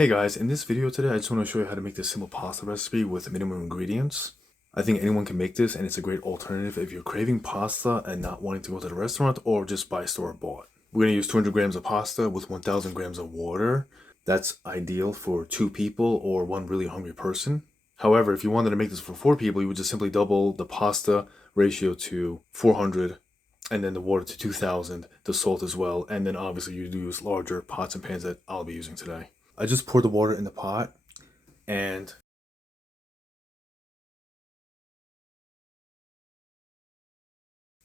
Hey guys, in this video today I just want to show you how to make this simple pasta recipe with minimum ingredients. I think anyone can make this and it's a great alternative if you're craving pasta and not wanting to go to the restaurant or just buy store-bought. We're going to use 200 grams of pasta with 1000 grams of water. That's ideal for 2 people or one really hungry person. However, if you wanted to make this for 4 people, you would just simply double the pasta ratio to 400 and then the water to 2000, the salt as well, and then obviously you use larger pots and pans that I'll be using today. I just poured the water in the pot and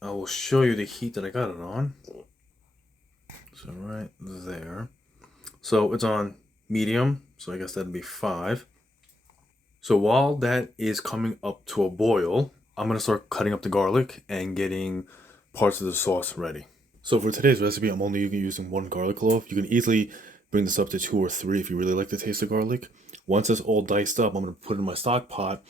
I will show you the heat that I got it on. So right there. So it's on medium, so I guess that'd be 5. So while that is coming up to a boil, I'm gonna start cutting up the garlic and getting parts of the sauce ready. So for today's recipe, I'm only using 1 garlic clove. You can easily bring this up to 2 or 3 if you really like the taste of garlic. Once it's all diced up, I'm going to put it in my stock pot,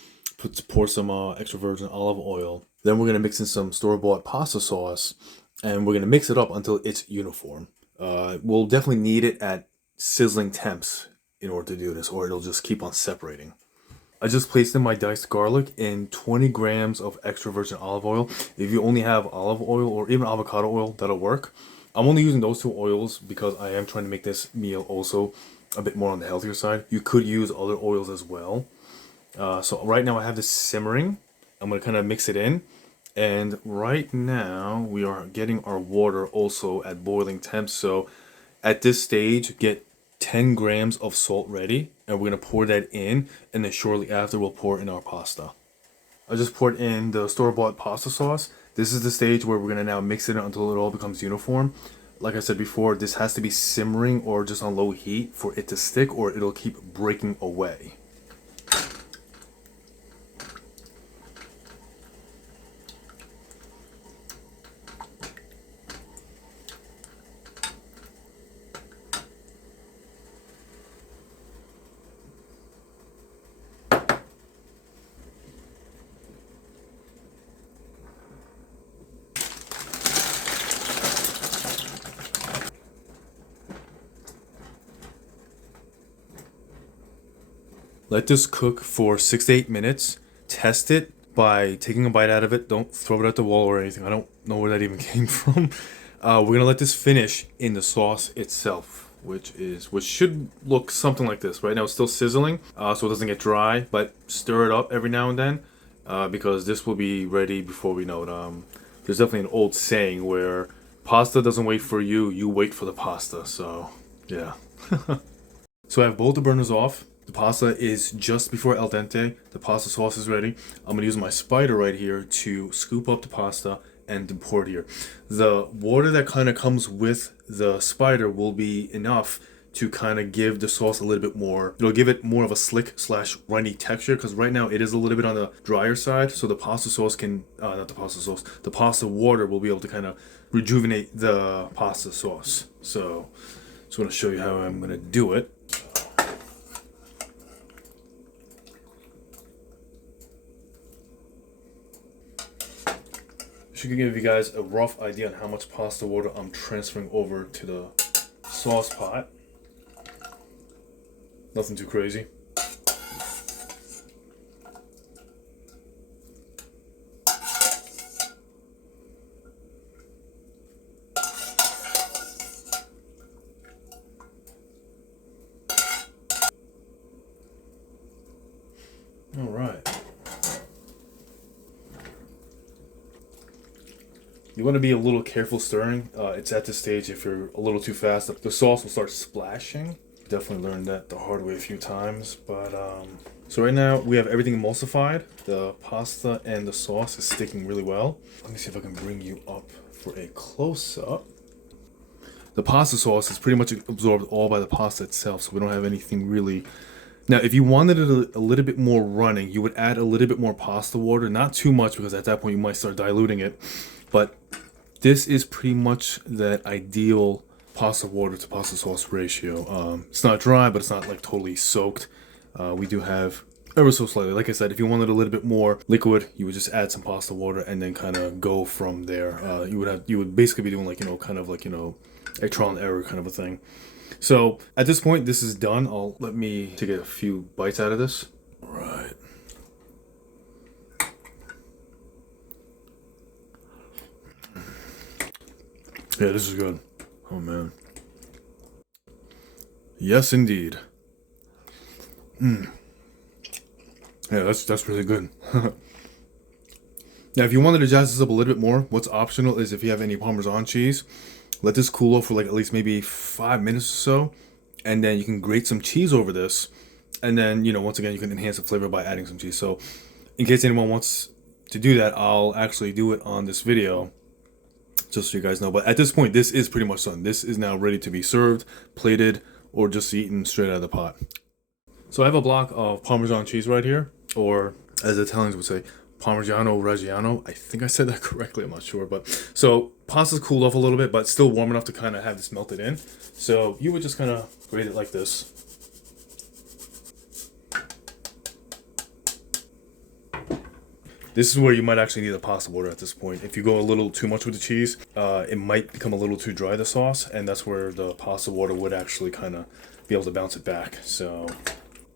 pour some extra virgin olive oil. Then we're going to mix in some store-bought pasta sauce, and we're going to mix it up until it's uniform. We'll definitely need it at sizzling temps in order to do this, or it'll just keep on separating. I just placed in my diced garlic and 20 grams of extra virgin olive oil. If you only have olive oil or even avocado oil, that'll work. I'm only using those 2 oils because I am trying to make this meal also a bit more on the healthier side. You could use other oils as well. So right now I have this simmering. I'm going to kind of mix it in. And right now we are getting our water also at boiling temps. So at this stage, get 10 grams of salt ready. And we're going to pour that in. And then shortly after, we'll pour in our pasta. I just poured in the store-bought pasta sauce. This is the stage where we're going to now mix it until it all becomes uniform. Like I said before, this has to be simmering or just on low heat for it to stick or it'll keep breaking away. Let this cook for 6 to 8 minutes. Test it by taking a bite out of it. Don't throw it at the wall or anything. I don't know where that even came from. We're gonna let this finish in the sauce itself, which should look something like this. Right now it's still sizzling, so it doesn't get dry. But stir it up every now and then, because this will be ready before we know it. There's definitely an old saying where pasta doesn't wait for you, you wait for the pasta. So yeah. So I have both the burners off. The pasta is just before al dente. The pasta sauce is ready. I'm going to use my spider right here to scoop up the pasta and to pour it here. The water that kind of comes with the spider will be enough to kind of give the sauce a little bit more. It'll give it more of a slick / runny texture because right now it is a little bit on the drier side. So the pasta sauce can, not the pasta sauce, the pasta water will be able to kind of rejuvenate the pasta sauce. So just want to show you how I'm going to do it. Should give you guys a rough idea on how much pasta water I'm transferring over to the sauce pot. Nothing too crazy. All right. You want to be a little careful stirring. It's at this stage, if you're a little too fast, the sauce will start splashing. Definitely learned that the hard way a few times. But so right now we have everything emulsified. The pasta and the sauce is sticking really well. Let me see if I can bring you up for a close-up. The pasta sauce is pretty much absorbed all by the pasta itself, so we don't have anything really. Now, if you wanted it a little bit more running, you would add a little bit more pasta water. Not too much because at that point you might start diluting it. But this is pretty much that ideal pasta water to pasta sauce ratio. It's not dry, but it's not like totally soaked. We do have ever so slightly. Like I said, if you wanted a little bit more liquid, you would just add some pasta water and then kind of go from there. You would basically be doing like, kind of like, a trial and error kind of a thing. So at this point, this is done. Let me take a few bites out of this. All right. Yeah, this is good. Oh man. Yes, indeed. Yeah, that's really good. Now, if you wanted to jazz this up a little bit more, what's optional is if you have any Parmesan cheese, let this cool off for like at least maybe 5 minutes or so, and then you can grate some cheese over this, and then once again you can enhance the flavor by adding some cheese. So, in case anyone wants to do that, I'll actually do it on this video, just so you guys know. But at this point, this is pretty much done. This is now ready to be served, plated, or just eaten straight out of the pot. So I have a block of Parmesan cheese right here, or as the Italians would say, Parmigiano Reggiano. I think I said that correctly, I'm not sure. But so pasta's cooled off a little bit, but still warm enough to kind of have this melted in. So you would just kind of grate it like this. This is where you might actually need a pasta water at this point. If you go a little too much with the cheese, it might become a little too dry, the sauce, and that's where the pasta water would actually kind of be able to bounce it back. So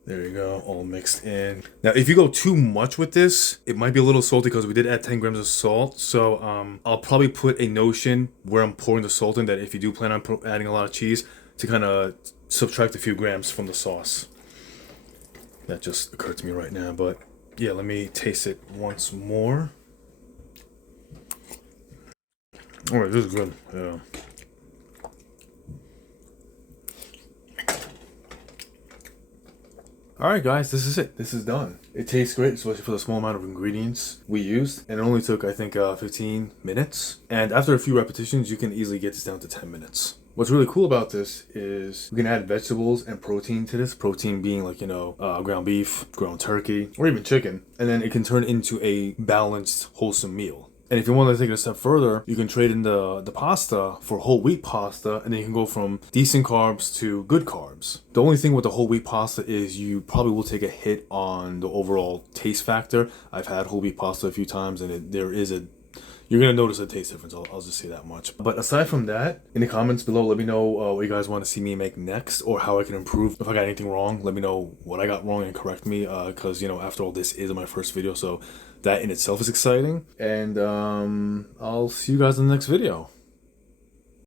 there you go, all mixed in. Now, if you go too much with this, it might be a little salty because we did add 10 grams of salt. So I'll probably put a notion where I'm pouring the salt in, that if you do plan on adding a lot of cheese, to kind of subtract a few grams from the sauce. That just occurred to me right now, but yeah, let me taste it once more. All right, this is good. Yeah. Alright guys, this is it. This is done. It tastes great, especially for the small amount of ingredients we used. And it only took, I think, 15 minutes. And after a few repetitions, you can easily get this down to 10 minutes. What's really cool about this is we can add vegetables and protein to this. Protein being like, ground beef, ground turkey, or even chicken. And then it can turn into a balanced, wholesome meal. And if you want to take it a step further, you can trade in the pasta for whole wheat pasta, and then you can go from decent carbs to good carbs. The only thing with the whole wheat pasta is you probably will take a hit on the overall taste factor. I've had whole wheat pasta a few times, and you're going to notice a taste difference. I'll just say that much. But aside from that, in the comments below, let me know what you guys want to see me make next, or how I can improve. If I got anything wrong, let me know what I got wrong and correct me, because, after all, this is my first video, so that in itself is exciting. And I'll see you guys in the next video.